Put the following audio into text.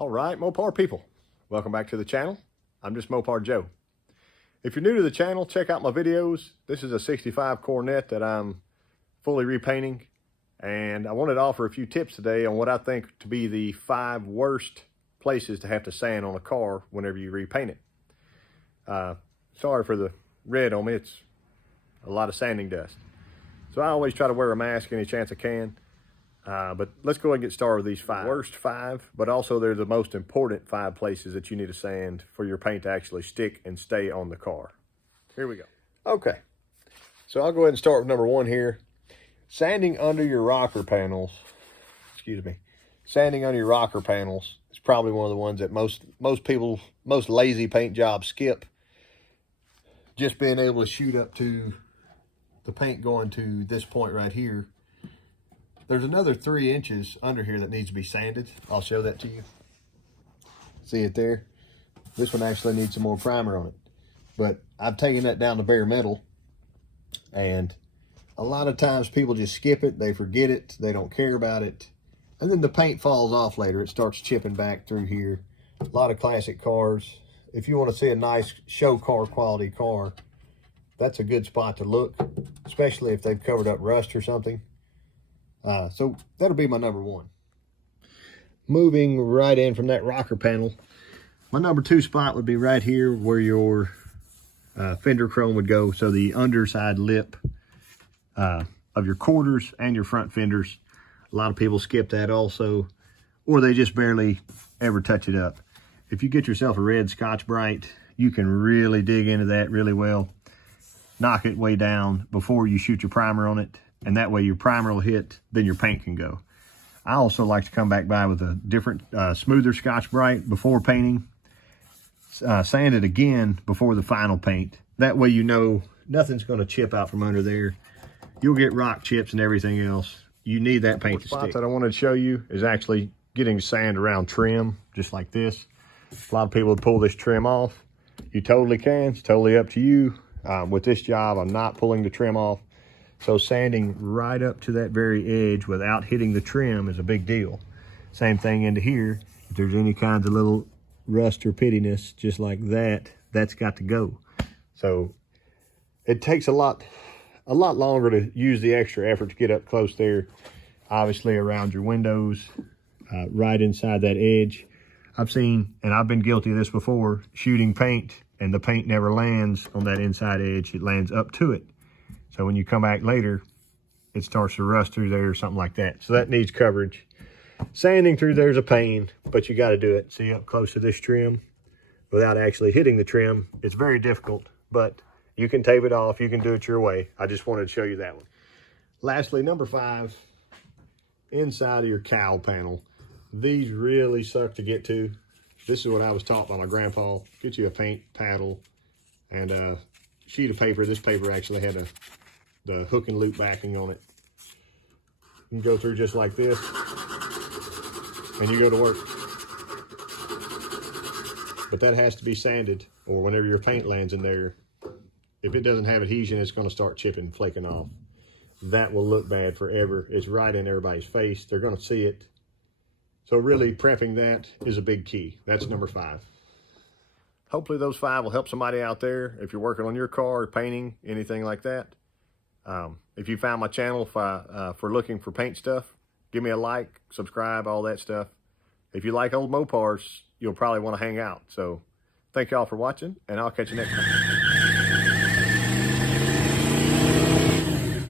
All right, Mopar people, welcome back to the channel. I'm Justmoparjoe. If you're new to the channel, check out my videos. This is a 65 Coronet that I'm fully repainting, and I wanted to offer a few tips today on what I think to be the 5 worst places to have to sand on a car whenever you repaint it. Sorry for the red on me, it's a lot of sanding dust. So I always try to wear a mask any chance I can. But let's go ahead and get started with these 5. Worst 5, but also they're the most important 5 places that you need to sand for your paint to actually stick and stay on the car. Here we go. Okay, so I'll go ahead and start with number 1 here. Sanding under your rocker panels, sanding under your rocker panels is probably one of the ones that most lazy paint jobs skip. Just being able to shoot up to the paint going to this point right here. There's another 3 inches under here that needs to be sanded. I'll show that to you. See it there? This one actually needs some more primer on it. But I've taken that down to bare metal. And a lot of times people just skip it. They forget it. They don't care about it. And then the paint falls off later. It starts chipping back through here. A lot of classic cars. If you want to see a nice show car quality car, that's a good spot to look. Especially if they've covered up rust or something. So that'll be my number 1. Moving right in from that rocker panel, my number 2 spot would be right here where your fender chrome would go. So the underside lip of your quarters and your front fenders. A lot of people skip that also, or they just barely ever touch it up. If you get yourself a red Scotch-Brite, you can really dig into that really well. Knock it way down before you shoot your primer on it. And that way your primer will hit, then your paint can go. I also like to come back by with a different, smoother Scotch-Brite before painting. Sand it again before the final paint. That way you know nothing's going to chip out from under there. You'll get rock chips and everything else. You need that paint to stick. The spot that I wanted to show you is actually getting sand around trim, just like this. A lot of people would pull this trim off. You totally can. It's totally up to you. With this job, I'm not pulling the trim off. So sanding right up to that very edge without hitting the trim is a big deal. Same thing into here. If there's any kinds of little rust or pittiness, just like that, that's got to go. So it takes a lot longer to use the extra effort to get up close there. Obviously around your windows, right inside that edge. I've seen, and I've been guilty of this before, shooting paint and the paint never lands on that inside edge. It lands up to it. So when you come back later, it starts to rust through there or something like that. So that needs coverage. Sanding through there's a pain, but you got to do it. See up close to this trim without actually hitting the trim. It's very difficult, but you can tape it off. You can do it your way. I just wanted to show you that one. Lastly, number 5, inside of your cowl panel. These really suck to get to. This is what I was taught by my grandpa. Get you a paint paddle and a sheet of paper. This paper actually had the hook and loop backing on it. You can go through just like this, and you go to work. But that has to be sanded, or whenever your paint lands in there, if it doesn't have adhesion, it's going to start chipping, flaking off. That will look bad forever. It's right in everybody's face. They're going to see it. So really prepping that is a big key. That's number 5. Hopefully those 5 will help somebody out there if you're working on your car, painting, anything like that. If you found my channel for looking for paint stuff, give me a like, subscribe, all that stuff. If you like old Mopars, you'll probably want to hang out. So thank y'all for watching, and I'll catch you next time.